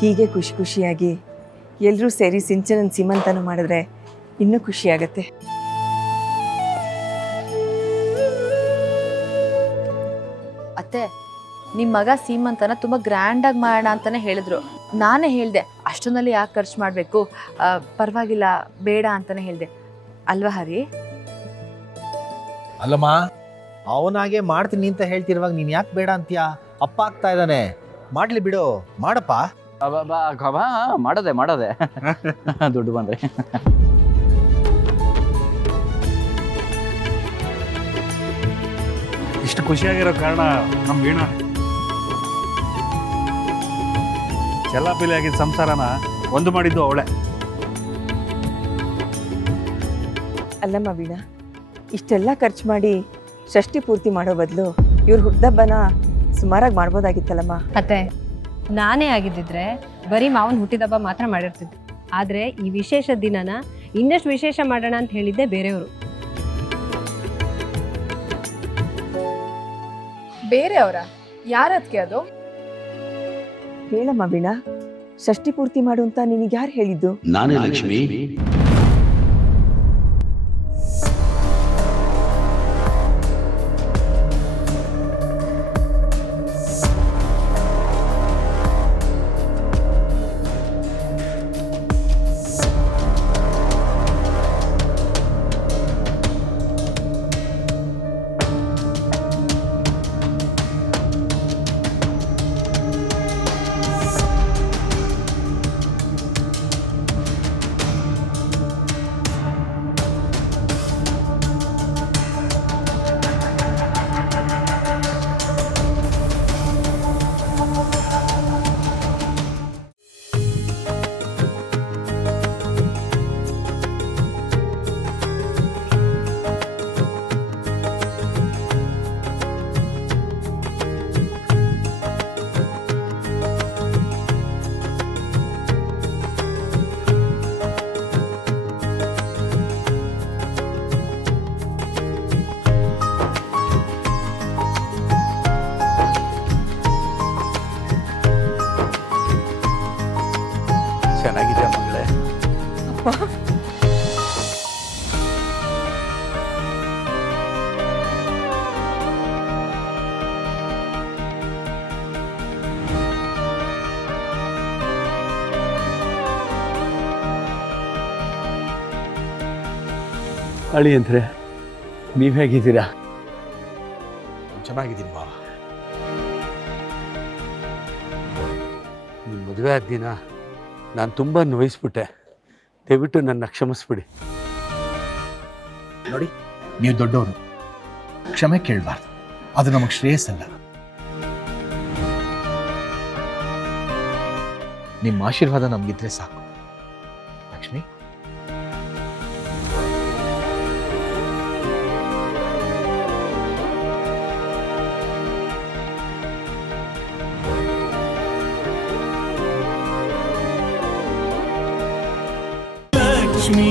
ಹೀಗೆ ಖುಷಿ ಖುಷಿಯಾಗಿ ಎಲ್ಲರೂ ಸೇರಿ ಸಿಂಚನನ್ ಸೀಮಂತನ ಮಾಡಿದ್ರೆ ಇನ್ನೂ ಖುಷಿಯಾಗತ್ತೆ. ಅತ್ತೆ, ನಿಮ್ಮ ಮಗ ಸೀಮಂತನ ತುಂಬ ಗ್ರ್ಯಾಂಡಾಗಿ ಮಾಡೋಣ ಅಂತಲೇ ಹೇಳಿದ್ರು. ನಾನೇ ಹೇಳಿದೆ ಅಷ್ಟೊಂದಲ್ಲಿ ಯಾಕೆ ಖರ್ಚು ಮಾಡಬೇಕು, ಪರವಾಗಿಲ್ಲ ಬೇಡ ಅಂತಲೇ ಹೇಳಿದೆ ಅಲ್ವಾ ಹರಿ? ಅಲ್ಲಮ್ಮ, ಅವನಾಗೆ ಮಾಡ್ತೀನಿ ಅಂತ ಹೇಳ್ತಿರುವಾಗ ನೀನು ಯಾಕೆ ಬೇಡ ಅಂತೀಯ? ಅಪ್ಪ ಆಗ್ತಾ ಇದ್ದಾನೆ, ಮಾಡ್ಲಿ ಬಿಡು, ಮಾಡಪ್ಪ. ಮಾಡೋದೆ ದುಡ್ಡು ಬಂದ್ರೆ. ಇಷ್ಟು ಖುಷಿಯಾಗಿರೋ ಕಾರಣ ನಮ್ಮ ವೀಣಾ. ಚೆಲ್ಲಾಪಿಲಿ ಆಗಿದ್ದ ಸಂಸಾರನ ಒಂದು ಮಾಡಿದ್ದು ಅವಳೆ. ಅಲ್ಲಮ್ಮ ವೀಣಾ, ಇಷ್ಟೆಲ್ಲ ಖರ್ಚು ಮಾಡಿ ಷಷ್ಠಿ ಪೂರ್ತಿ ಮಾಡೋ ಬದಲು ಇವ್ರ ಹುಟ್ಟದಬ್ಬನ ಸುಮಾರಾಗಿ ಮಾಡ್ಬೋದಾಗಿತ್ತಲ್ಲಮ್ಮ. ಅತ್ತೆ, ನಾನೇ ಆಗಿದ್ದಿದ್ರೆ ಬರೀ ಮಾವನ ಹುಟ್ಟಿದಬ್ಬ ಮಾತ್ರ ಮಾಡಿರ್ತಿದ್ದೆ. ಆದರೆ ಈ ವಿಶೇಷ ದಿನನ ಇನ್ನಷ್ಟು ವಿಶೇಷ ಮಾಡೋಣ ಅಂತ ಹೇಳಿದ್ದೆ ಬೇರೆಯವರು. ಬೇರೆಯವರ? ಯಾರದಕ್ಕೆ ಅದು? ಹೇಳಮ್ಮ ವೀಣಾ, ಷಷ್ಠಿ ಪೂರ್ತಿ ಮಾಡು ಅಂತ ನಿನಗೆ ಯಾರು ಹೇಳಿದ್ದು? ನಾನೇ ಲಕ್ಷ್ಮಿ. ಚೆನ್ನಾಗಿದೆ ಮಗಳೇ. ಅಳಿ ಅಂದ್ರೆ ನೀವು ಹೇಗಿದ್ದೀರಾ? ಚೆನ್ನಾಗಿದ್ದೀನಿ ಬಾವ. ನಿಮ್ಮ ಮದುವೆ ಆದ ದಿನ ನಾನು ತುಂಬ ನೋಯಿಸ್ಬಿಟ್ಟೆ. ದಯವಿಟ್ಟು ನನ್ನ ಕ್ಷಮಿಸ್ಬಿಡಿ. ನೋಡಿ, ನೀವು ದೊಡ್ಡವರು, ಕ್ಷಮೆ ಕೇಳಬಾರ್ದು. ಅದು ನಮಗೆ ಶ್ರೇಯಸ್ಸಲ್ಲ. ನಿಮ್ಮ ಆಶೀರ್ವಾದ ನಮಗಿದ್ರೆ ಸಾಕು ಲಕ್ಷ್ಮಿ. ಲಕ್ಷ್ಮೀ